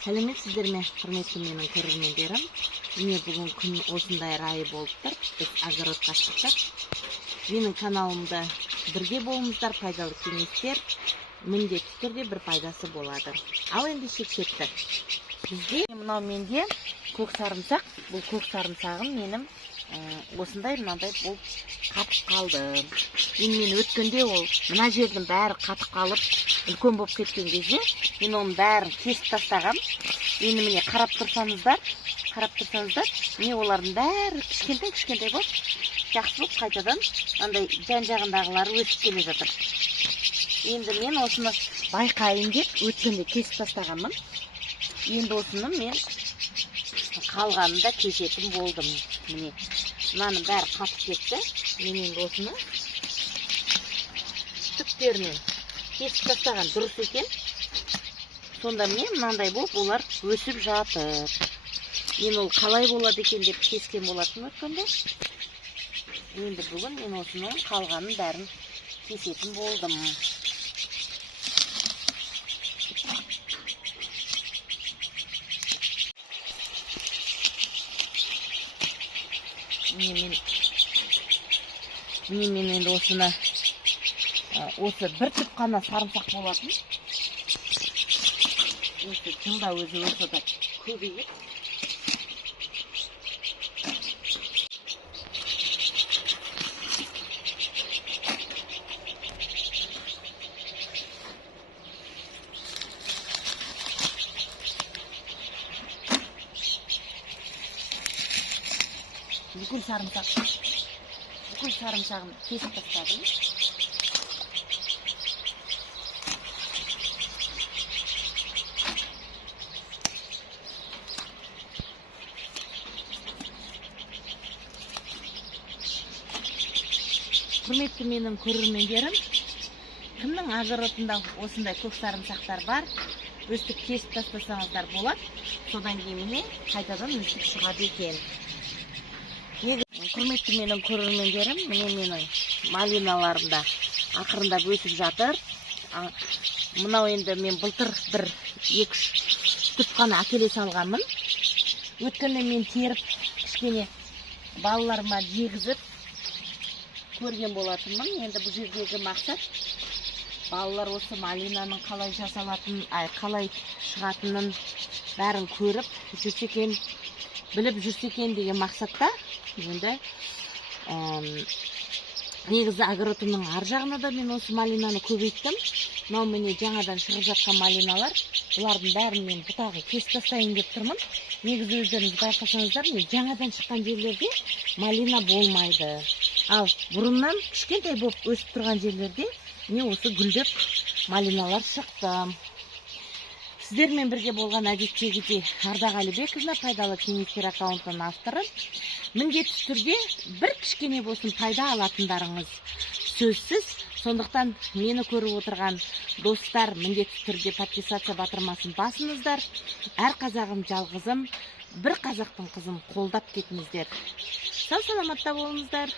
Сәлеметсіздер ме, құрметті менің көрермендерім. Міне бүгін күн осындай райы болып тұр. Біз огородқа шықтық. Менің каналымда бірге болыңыздар, пайдалы кеңестер міндетті түрде бір пайдасы болады. Ал енді кеттік. Бізде мынау менде көк сарымсақ. Бұл көк сарымсағым менің осындай мынандай болып қатып қалды. Енді мен өткенде ол мына жердің бәрі қатып қалып, үлкен болып кеткен кезде мен оның бәрін кесіп тастағам. Енді міне қарап тұрсаңыздар, міне олардың бәрі кішкентай болып, жақсы болып қайтадан андай жан-жағындағылары өсіп келе жатыр. Енді мен осыны байқайын деп өткенде кесіп тастағанмын. Енді осыны мен қалғанында кесетін болдым. Міне мынаның бәрі қатып кетті. Мен енді осыны түптерінен кесіп тастаған дұрыс екен. Сонда мен мынандай болып олар өсіп жатыр. Мен ол қалай болады екен деп кескен болатын өткенде. Енді бүгін мен осының қалғанын бәрін кесетін болдым. Міне мен енді осыны осы бір түп қана сарымсақ болатын. Осы жылда өзі да көбейіп. Бүкіл сарымсағын кесіп тастадым. Құрметті менің көрермендерім, кімнің огородында осындай көк сарымсақтар бар, өстіп кесіп тастасаңыздар болады. Содан кейін міне қайтадан өсіп шығады екен. Құрметті менің көрермендерім, міне менің малиналарымда ақырындап өсіп жатыр. Мынау енді мен былтыр бір 2-3 түп қана әкеле салғанмын. Өткенде мен теріп кішкене балаларыма жегізіп көрген болатынмын. Енді бұл жердегі мақсат балалар осы малинаның қалай жасалатынын, қалай шығатынын бәрін көріп жүрсе екен, біліп жүрсе екен деген мақсатта. Енді негізі огородымның ар жағына да мен осы малинаны көбейттім. Мынау міне жаңадан шығып жатқан малиналар. Бұлардың бәрін мен бұтағы кесіп тастайын деп тұрмын. Негізі өздеріңіз байқасаңыздар, жаңадан шыққан жерлерде малина болмайды. Ал бұрыннан кішкентай болып өсіп тұрған жерлерде не осы гүлдеп малиналар шықты. Сіздермен бірге болған әдеттегідей Ардақ Әлібековна, пайдалы кеңестер аккаунтының авторы. Міндетті түрде бір кішкене болсын пайда алатындарыңыз сөзсіз. Сондықтан мені көріп отырған достар міндетті түрде подписация батырмасын басыңыздар. Әр қазағым жалғызым, бір қазақтың қызын қолдап кетіңіздер. Сау саламатта болыңыздар.